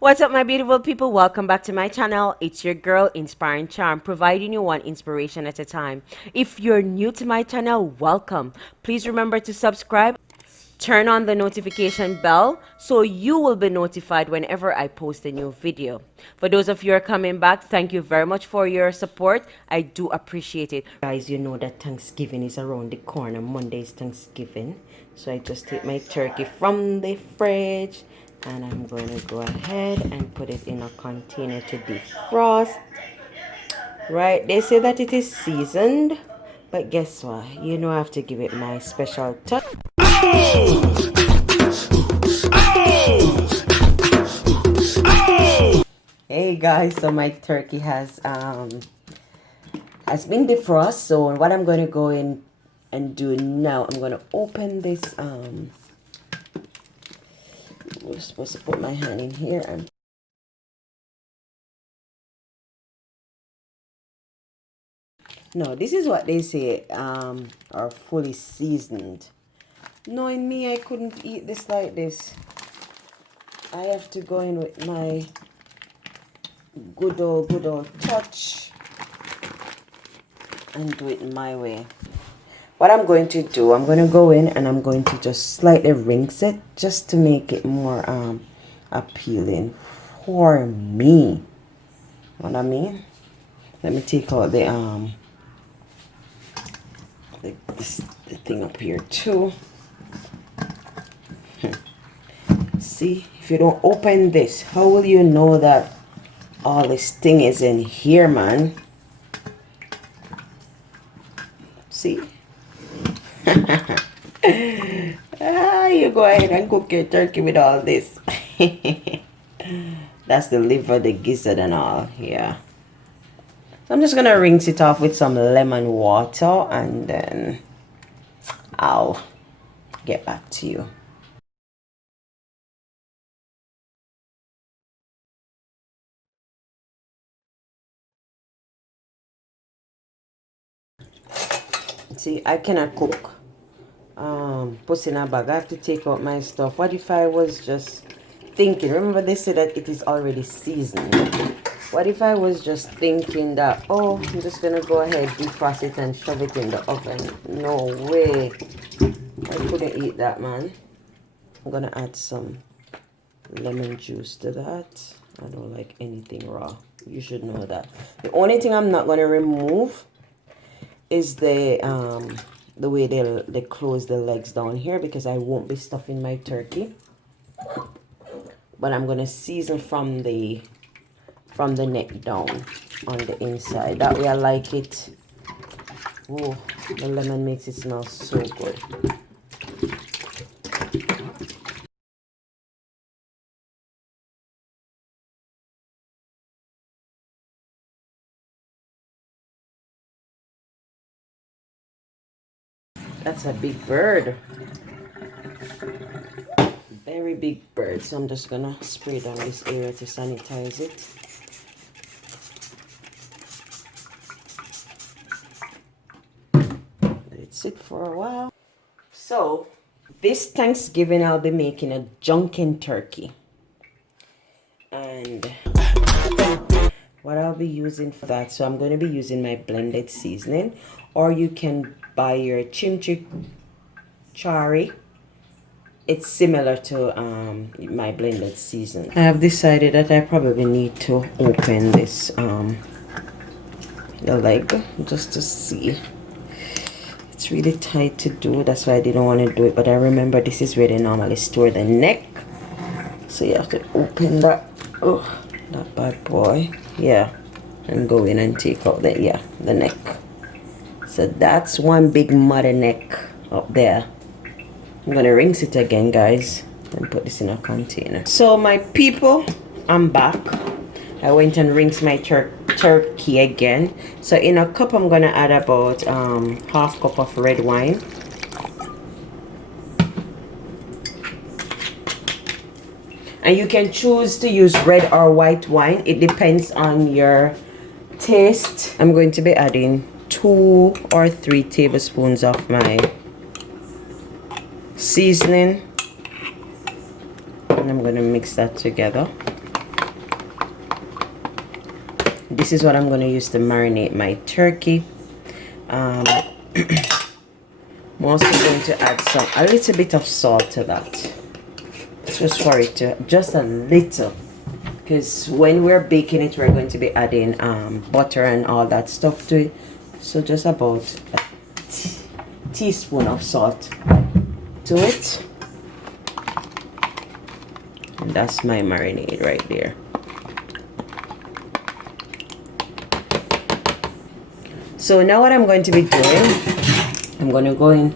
What's up, my beautiful people? Welcome back to my channel. It's your girl, Inspiring Charm, providing you one inspiration at a time. If you're new to my channel, welcome. Please remember to subscribe, turn on the notification bell so you will be notified whenever I post a new video. For those of you who are coming back, thank you very much for your support. I do appreciate it. Guys, you know that Thanksgiving is around the corner. Monday is Thanksgiving. So I just take my turkey from the fridge and I'm going to go ahead and put it in a container to defrost. Right, they say that it is seasoned, but guess what? You know I have to give it my special touch. Hey guys, so my turkey has been defrosted. So what I'm going to go in and do now, I'm going to open this. We're supposed to put my hand in here and no, this is what they say are fully seasoned. Knowing me, I couldn't eat this like this. I have to go in with my good old touch and do it my way. What I'm going to do, I'm going to go in and I'm going to just slightly rinse it just to make it more appealing for me. What I mean? Let me take out the thing up here too. See, if you don't open this, how will you know that all this thing is in here, man? See? You go ahead and cook your turkey with all this. That's the liver, the gizzard and all. Yeah. So I'm just gonna rinse it off with some lemon water and then I'll get back to you. See, I cannot cook puss in a bag. I have to take out my stuff. What if I was just thinking, remember they said that it is already seasoned. What if I was just thinking that, oh, I'm just gonna go ahead, defrost it and shove it in the oven? No way. I couldn't eat that, man. I'm gonna add some lemon juice to that. I don't like anything raw. You should know that. The only thing I'm not gonna remove is the way they close the legs down here, because I won't be stuffing my turkey. But I'm gonna season from the neck down on the inside. That way I like it. Oh, the lemon makes it smell so good. That's a big bird. Very big bird. So I'm just gonna spray down this area to sanitize it. Let it sit for a while. So this Thanksgiving I'll be making a drunken turkey. And what I'll be using for that, so I'm going to be using my blended seasoning, or you can buy your chimichurri. It's similar to my blended season. I have decided that I probably need to open this the leg just to see. It's really tight to do, that's why I didn't want to do it, but I remember this is where they normally store the neck, so you have to open that. Oh, that bad boy. Yeah, and go in and take out the neck. So that's one big mother neck up there. I'm gonna rinse it again, guys, and put this in a container. So my people, I'm back. I went and rinsed my turkey again. So in a cup I'm gonna add about half cup of red wine. And you can choose to use red or white wine. It depends on your taste. I'm going to be adding 2 or 3 tablespoons of my seasoning. And I'm going to mix that together. This is what I'm going to use to marinate my turkey. I'm also going to add a little bit of salt to that, just for it to, just a little, because when we're baking it, we're going to be adding butter and all that stuff to it. So just about a teaspoon of salt to it, and that's my marinade right there. So now what I'm going to be doing, I'm going to go in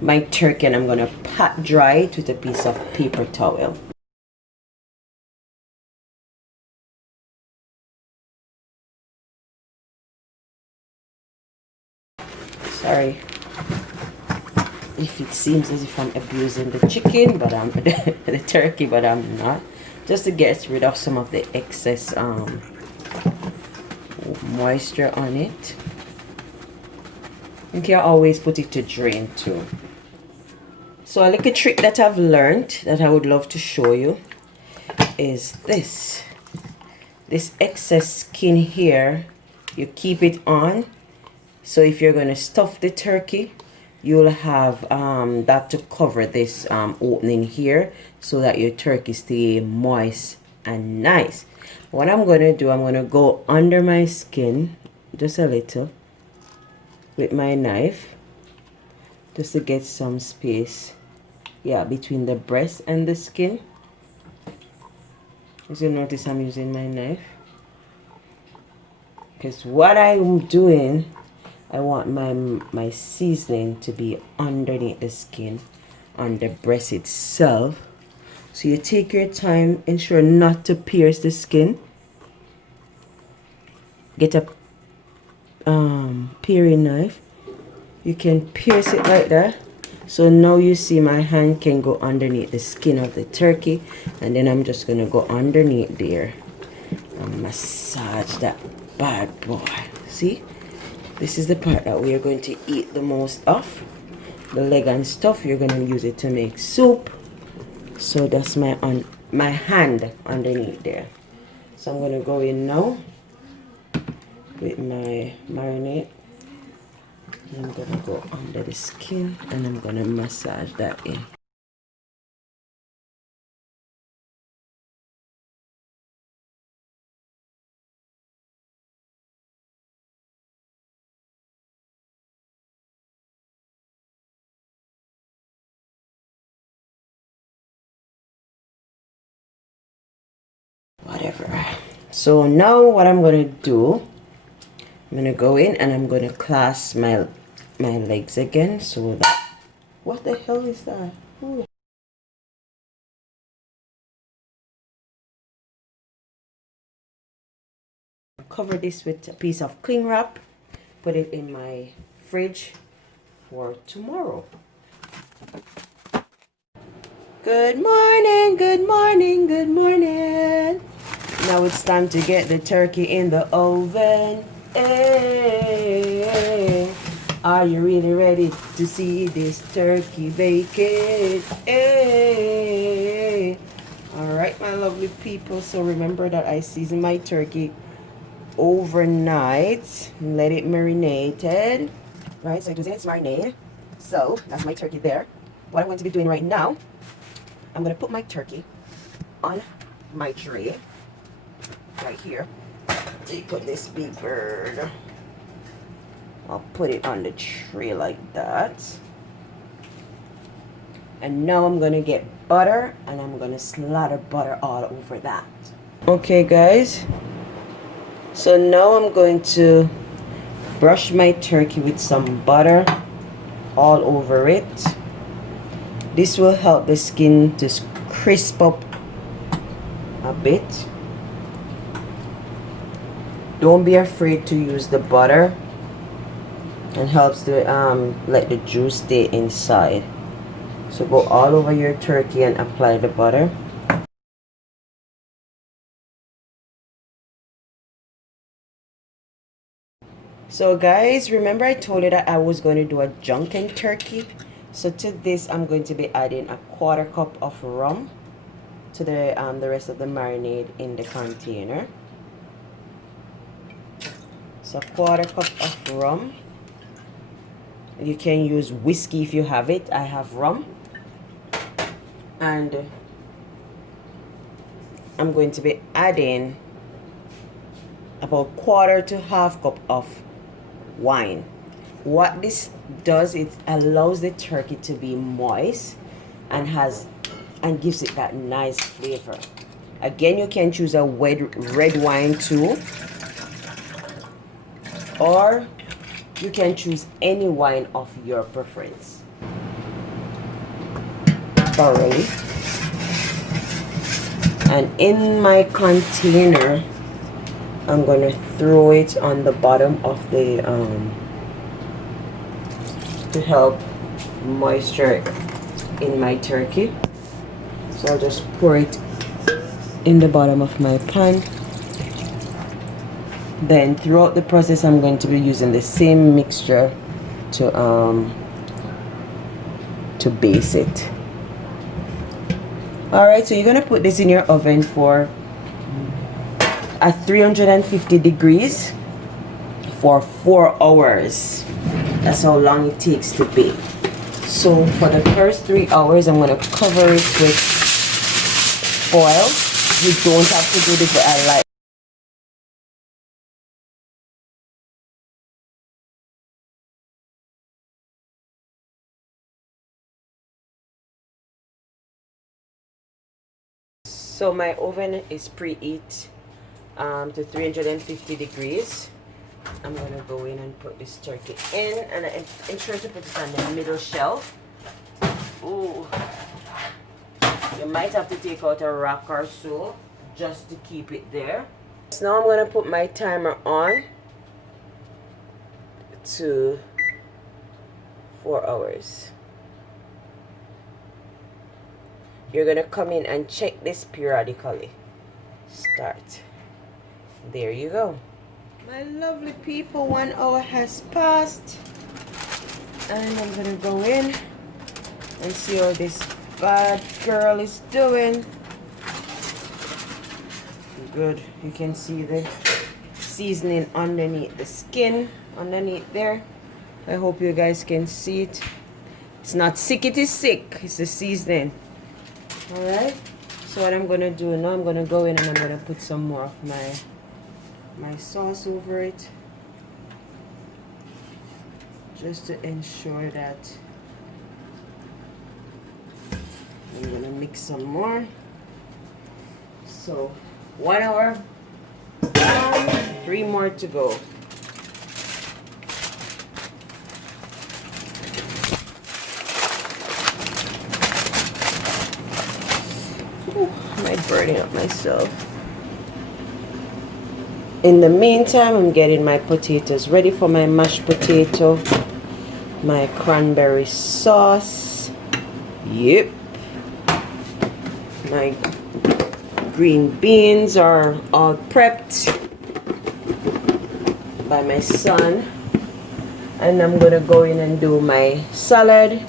my turkey and I'm going to pat dry it with a piece of paper towel. Sorry if it seems as if I'm abusing the chicken, but I'm the turkey, but I'm not. Just to get rid of some of the excess moisture on it. You can always put it to drain too. So a little trick that I've learned that I would love to show you is this excess skin here, you keep it on. So if you're going to stuff the turkey, you'll have that to cover this opening here, so that your turkey stay moist and nice. What I'm going to do, I'm going to go under my skin just a little with my knife, just to get some space, yeah, between the breast and the skin. As you notice, I'm using my knife because what I'm doing, I want my seasoning to be underneath the skin, on the breast itself. So you take your time, ensure not to pierce the skin. Get a paring knife. You can pierce it like that. So now you see my hand can go underneath the skin of the turkey, and then I'm just gonna go underneath there and massage that bad boy. See, this is the part that we are going to eat the most of. The leg and stuff, you're gonna use it to make soup. So that's my hand underneath there. So I'm gonna go in now with my marinade. I'm gonna go under the skin and I'm gonna massage that in. Whatever. So now what I'm gonna do, I'm gonna go in and I'm gonna clasp my legs again, so that, what the hell is that? Ooh. Cover this with a piece of cling wrap, put it in my fridge for tomorrow. Good morning, good morning, good morning. Now it's time to get the turkey in the oven. Hey, are you really ready to see this turkey baking? Hey. All right, my lovely people. So remember that I seasoned my turkey overnight, let it marinated. Right, so it was in its marinade. So that's my turkey there. What I'm going to be doing right now, I'm going to put my turkey on my tray right here. Take out this big bird. I'll put it on the tray like that. And now I'm going to get butter and I'm going to slather butter all over that. Okay, guys. So now I'm going to brush my turkey with some butter all over it. This will help the skin to crisp up a bit. Don't be afraid to use the butter. It helps to let the juice stay inside. So go all over your turkey and apply the butter. So guys, remember I told you that I was going to do a drunken turkey. So to this, I'm going to be adding a 1/4 cup of rum to the rest of the marinade in the container. So 1/4 cup of rum. You can use whiskey if you have it. I have rum. And I'm going to be adding about 1/4 to 1/2 cup of wine. What this does, it allows the turkey to be moist and gives it that nice flavor. Again, you can choose a red wine too, or you can choose any wine of your preference. Thoroughly. And in my container, I'm going to throw it on the bottom of the to help moisture in my turkey. So I'll just pour it in the bottom of my pan. Then throughout the process, I'm going to be using the same mixture to base it. Alright, so you're going to put this in your oven for at 350 degrees for 4 hours. That's how long it takes to bake. So for the first 3 hours, I'm going to cover it with foil. You don't have to do this, but I like. So my oven is preheat to 350 degrees. I'm going to go in and put this turkey in, and ensure to put it on the middle shelf. Ooh. You might have to take out a rack or so just to keep it there. So now I'm going to put my timer on to 4 hours. You're going to come in and check this periodically. Start. There you go. My lovely people, 1 hour has passed. And I'm going to go in and see how this bad girl is doing. Good. You can see the seasoning underneath the skin, underneath there. I hope you guys can see it. It's not sick, it is sick. It's the seasoning. Alright, so what I'm gonna do now, I'm gonna go in and I'm gonna put some more of my sauce over it, just to ensure that. I'm gonna mix some more. So 1 hour down, 3 more to go. I'm burning up myself. In the meantime, I'm getting my potatoes ready for my mashed potato, my cranberry sauce. Yep. My green beans are all prepped by my son. And I'm gonna go in and do my salad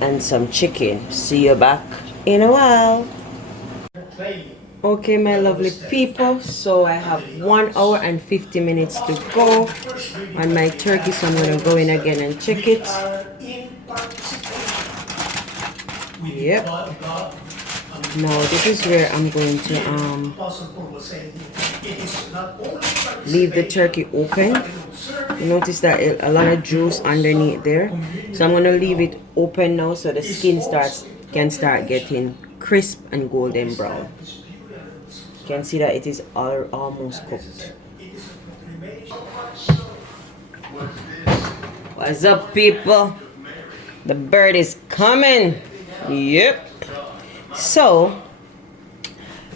and some chicken. See you back in a while. Okay, my lovely people, so I have 1 hour and 50 minutes to go on my turkey, so I'm going to go in again and check it. Yep. Now this is where I'm going to leave the turkey open. You notice that a lot of juice underneath there, so I'm going to leave it open now so the skin can start getting crisp and golden brown. You can see that it is almost cooked. What's up, people? The bird is coming. Yep. So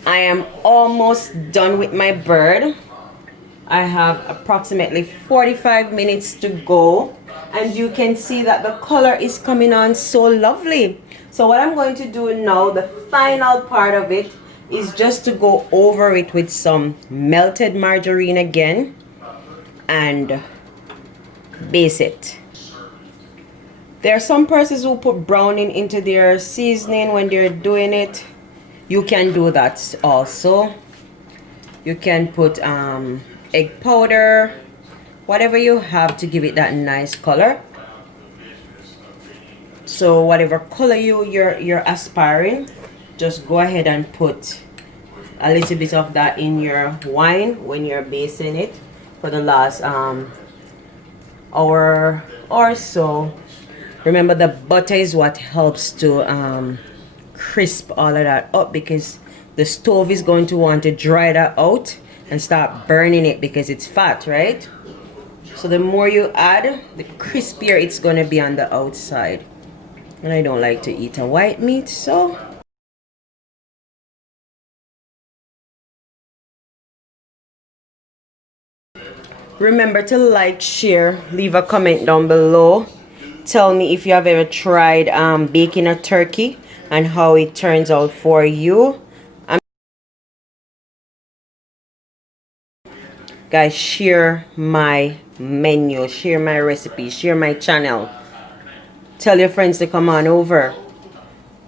I am almost done with my bird. I have approximately 45 minutes to go, and you can see that the color is coming on so lovely. So what I'm going to do now, the final part of it, is just to go over it with some melted margarine again and base it. There are some persons who put browning into their seasoning when they're doing it. You can do that also. You can put egg powder, whatever you have to give it that nice color. So whatever color you're aspiring, just go ahead and put a little bit of that in your wine when you're basting it for the last hour or so. Remember, the butter is what helps to crisp all of that up, because the stove is going to want to dry that out and start burning it because it's fat, right? So the more you add, the crispier it's going to be on the outside. And I don't like to eat a white meat, so remember to like, share, leave a comment down below. Tell me if you have ever tried baking a turkey and how it turns out for you. Guys, share my menu, share my recipe, share my channel. Tell your friends to come on over.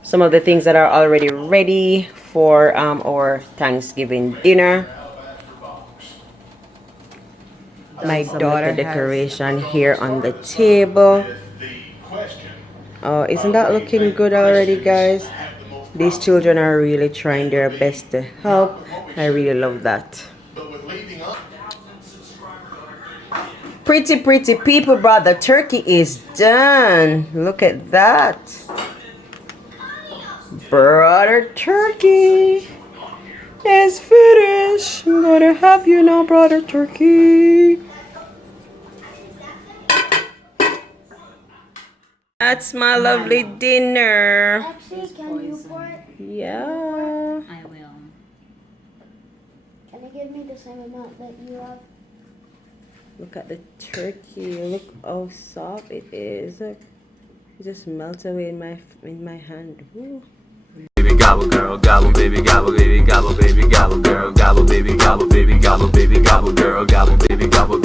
Some of the things that are already ready for our Thanksgiving dinner. My daughter decoration here on the table. Oh, isn't that looking good already, guys? These children are really trying their best to help. I really love that. Pretty people, brother. Turkey is done. Look at that. Brother Turkey is finished. I'm gonna have you now, brother Turkey. That's my lovely dinner. Actually, can you pour it? Yeah. I will. Can you give me the same amount that you have? Look at the turkey. Look how soft it is. It just melts away in my hand. Ooh. Baby gobble girl, gobble baby gobble baby gobble baby gobble girl, gobble baby gobble baby gobble baby gobble girl, gobble baby gobble.